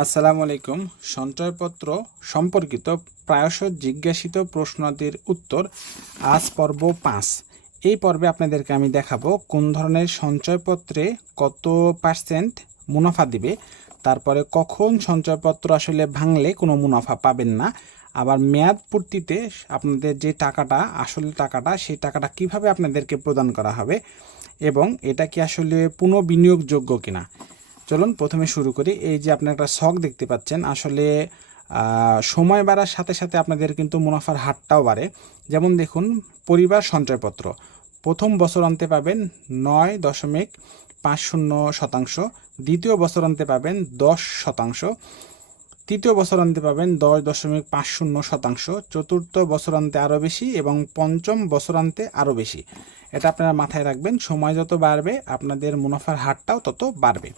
আসসালামু আলাইকুম। সঞ্চয়পত্র সম্পর্কিত প্রায়শ জিজ্ঞাসিত প্রশ্নটির উত্তর আজ পর্ব 5। এই পর্বে আপনাদেরকে আমি দেখাবো কোন ধরনের সঞ্চয়পত্রে কত পার্সেন্ট মুনাফা দিবে, তারপরে কখন সঞ্চয়পত্র আসলে ভাঙলে কোনো মুনাফা পাবেন না, আবার মেয়াদ পূর্তিতে আপনাদের যে টাকাটা আসল টাকাটা সেই টাকাটা কিভাবে আপনাদেরকে প্রদান করা হবে এবং এটা কি আসলে পুনঃবিনিয়োগযোগ্য কিনা। চলুন প্রথমে শুরু করি। এই যে আপনারা একটা ছক দেখতে পাচ্ছেন, আসলে সময় বাড়ার সাথে সাথে আপনাদের কিন্তু মুনাফার হারটাও বাড়ে। যেমন দেখুন, পরিবার সঞ্চয়পত্র প্রথম বছরান্তে পাবেন 9.50%, দ্বিতীয় বছরান্তে পাবেন 10%, তৃতীয় বছরান্তে পাবেন 10.50%, চতুর্থ বছরান্তে আরও বেশি এবং পঞ্চম বছরান্তে আরও বেশি। এটা আপনারা মাথায় রাখবেন, সময় যত বাড়বে আপনাদের মুনাফার হারটাও তত বাড়বে।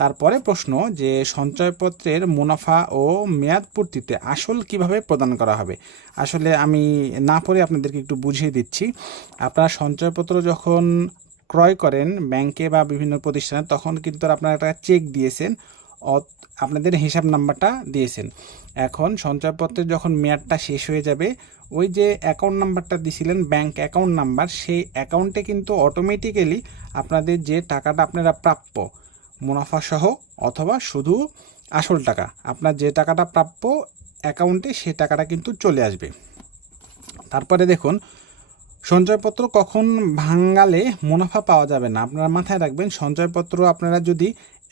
তারপরে প্রশ্ন যে সঞ্চয়পত্রের মুনাফা ও মেয়াদ পূর্তিতে আসল কিভাবে প্রদান করা হবে। আসলে আমি না পড়ে আপনাদেরকে একটু বুঝিয়ে দিচ্ছি। আপনারা সঞ্চয়পত্র যখন ক্রয় করেন ব্যাংকে বা বিভিন্ন প্রতিষ্ঠানে, তখন কিন্তু আপনারা একটা চেক দিয়েছেন, আপনাদের হিসাব নাম্বারটা দিয়েছেন। এখন সঞ্চয়পত্রের যখন মেয়াদটা শেষ হয়ে যাবে, ওই যে অ্যাকাউন্ট নাম্বারটা দিয়েছিলেন ব্যাংক অ্যাকাউন্ট নাম্বার, সেই অ্যাকাউন্টে কিন্তু অটোমেটিক্যালি আপনাদের যে টাকাটা আপনারা প্রাপ্য মুনাফা সহ অথবা শুধু আসল টাকা, আপনার যে টাকাটা প্রাপ্য অ্যাকাউন্টে সেই টাকাটা কিন্তু চলে আসবে। তারপরে দেখুন, সঞ্চয়পত্র কখন ভাঙালে মুনাফা পাওয়া যাবে না। আপনারা মাথায় রাখবেন, সঞ্চয়পত্র আপনারা যদি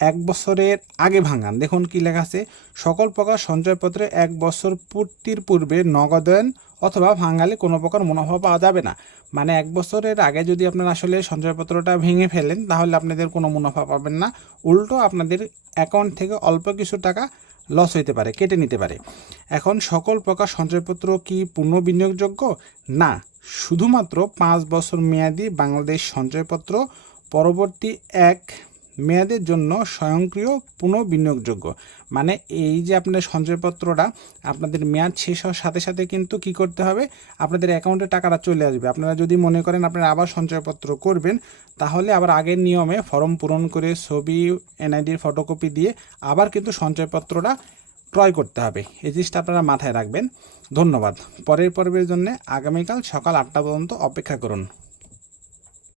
1 বছরের আগে ভাঙান, দেখুন কি লেখা আছে, সকল প্রকার সঞ্চয়পত্রে 1 বছর পূর্তির পূর্বে নগদায়ন অথবা ভাঙালে কোনো প্রকার মুনাফা পাওয়া যাবে না। মানে 1 বছরের আগে যদি আপনারা আসলে সঞ্চয়পত্রটা ভেঙে ফেলেন, তাহলে আপনাদের কোনো মুনাফা পাবেন না, উল্টো আপনাদের অ্যাকাউন্ট থেকে অল্প কিছু টাকা লস হইতে পারে, কেটে নিতে পারে। এখন সকল প্রকার সঞ্চয়পত্র কি পুনঃবিনিয়োগযোগ্য? না, শুধুমাত্র 5 বছর মেয়াদি বাংলাদেশ সঞ্চয়পত্র পরবর্তী 1 মেয়াদের জন্য স্বয়ংক্রিয় পুনঃবিনিয়োগযোগ্য। মানে এই যে আপনাদের সঞ্চয়পত্রটা আপনাদের মেয়াদ শেষ হওয়ার সাথে সাথে কিন্তু কি করতে হবে, আপনাদের অ্যাকাউন্টে টাকাটা চলে আসবে। আপনারা যদি মনে করেন আপনারা আবার সঞ্চয়পত্র করবেন, তাহলে আবার আগের নিয়মে ফর্ম পূরণ করে ছবি, এনআইডির ফটোকপি দিয়ে আবার কিন্তু সঞ্চয়পত্রটা ক্রয় করতে হবে। এই জিনিসটা আপনারা মাথায় রাখবেন। ধন্যবাদ। পরের পর্বের জন্য আগামীকাল সকাল 8টা পর্যন্ত অপেক্ষা করুন।